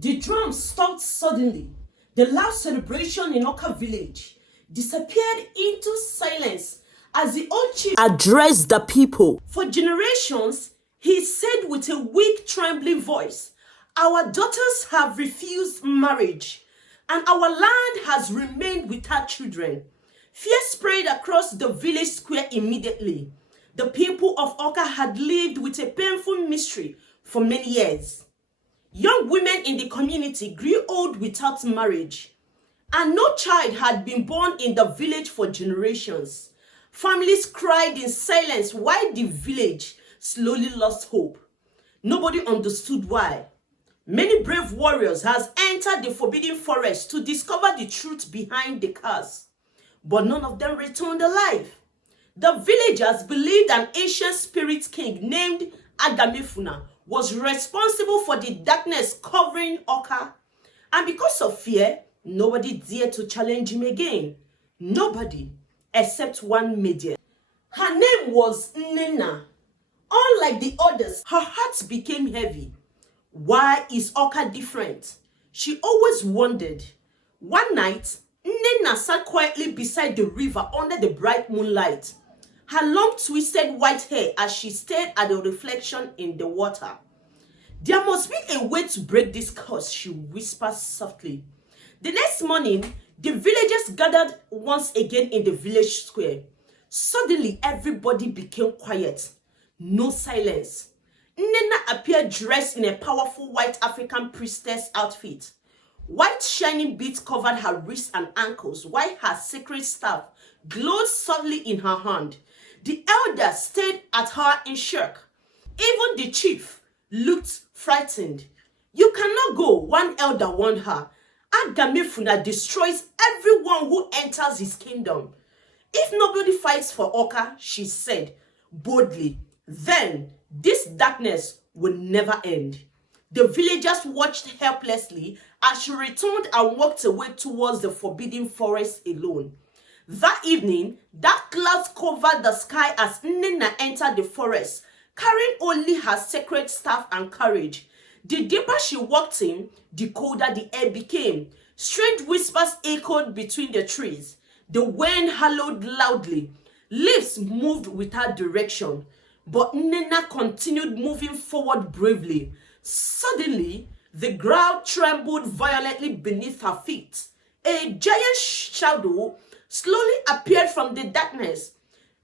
The drums stopped suddenly. The loud celebration in Awka village disappeared into silence as the old chief addressed the people. For generations, he said with a weak, trembling voice, "Our daughters have refused marriage, and our land has remained without children." Fear spread across the village square immediately. The people of Awka had lived with a painful mystery for many years. Young women in the community grew old without marriage, and no child had been born in the village for generations. Families cried in silence while the village slowly lost hope. Nobody understood why. Many brave warriors has entered the forbidden forest to discover the truth behind the curse, but none of them returned alive. The villagers believed an ancient spirit king named Agamefunna was responsible for the darkness covering Awka, and because of fear, nobody dared to challenge him again. Nobody, except one maiden. Her name was Nnenna. Unlike the others, her heart became heavy. Why is Awka different? She always wondered. One night, Nnenna sat quietly beside the river under the bright moonlight, her long twisted white hair as she stared at the reflection in the water. "There must be a way to break this curse," she whispered softly. The next morning, the villagers gathered once again in the village square. Suddenly, everybody became quiet. No silence. Nnenna appeared dressed in a powerful white African priestess outfit. White shining beads covered her wrists and ankles, while her sacred staff glowed softly in her hand. The elders stared at her in shock. Even the chief looked frightened. "You cannot go," one elder warned her. "Agamefunna destroys everyone who enters his kingdom. If nobody fights for Awka," she said boldly, "then this darkness will never end." The villagers watched helplessly as she returned and walked away towards the forbidden forest alone. That evening, dark clouds covered the sky as Nnenna entered the forest, carrying only her sacred staff and courage. The deeper she walked in, the colder the air became. Strange whispers echoed between the trees. The wind howled loudly. Leaves moved without direction. But Nnenna continued moving forward bravely. Suddenly, the ground trembled violently beneath her feet. A giant shadow slowly appeared from the darkness.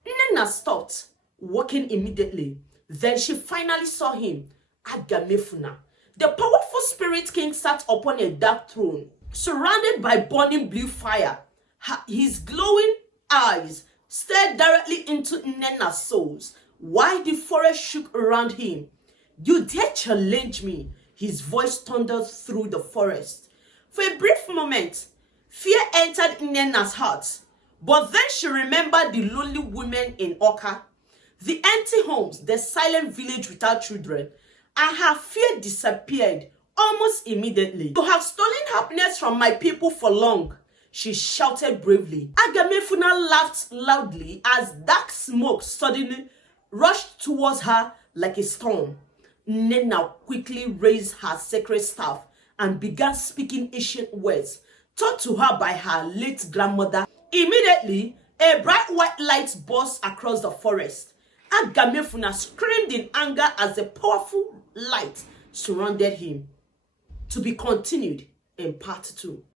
Nnenna stopped, walking immediately. Then she finally saw him, Agamefunna. The powerful spirit king sat upon a dark throne, surrounded by burning blue fire. His glowing eyes stared directly into Nnenna's soul, while the forest shook around him. "You dare challenge me?" His voice thundered through the forest. For a brief moment, fear entered Nnenna's heart, but then she remembered the lonely women in Awka, the empty homes, the silent village without children, and her fear disappeared almost immediately. "You have stolen happiness from my people for long," she shouted bravely. Agamefunna laughed loudly as dark smoke suddenly rushed towards her like a storm. Nnenna quickly raised her sacred staff and began speaking ancient words taught to her by her late grandmother. Immediately, a bright white light burst across the forest. Agamefunna screamed in anger as the powerful light surrounded him. To be continued in part 2.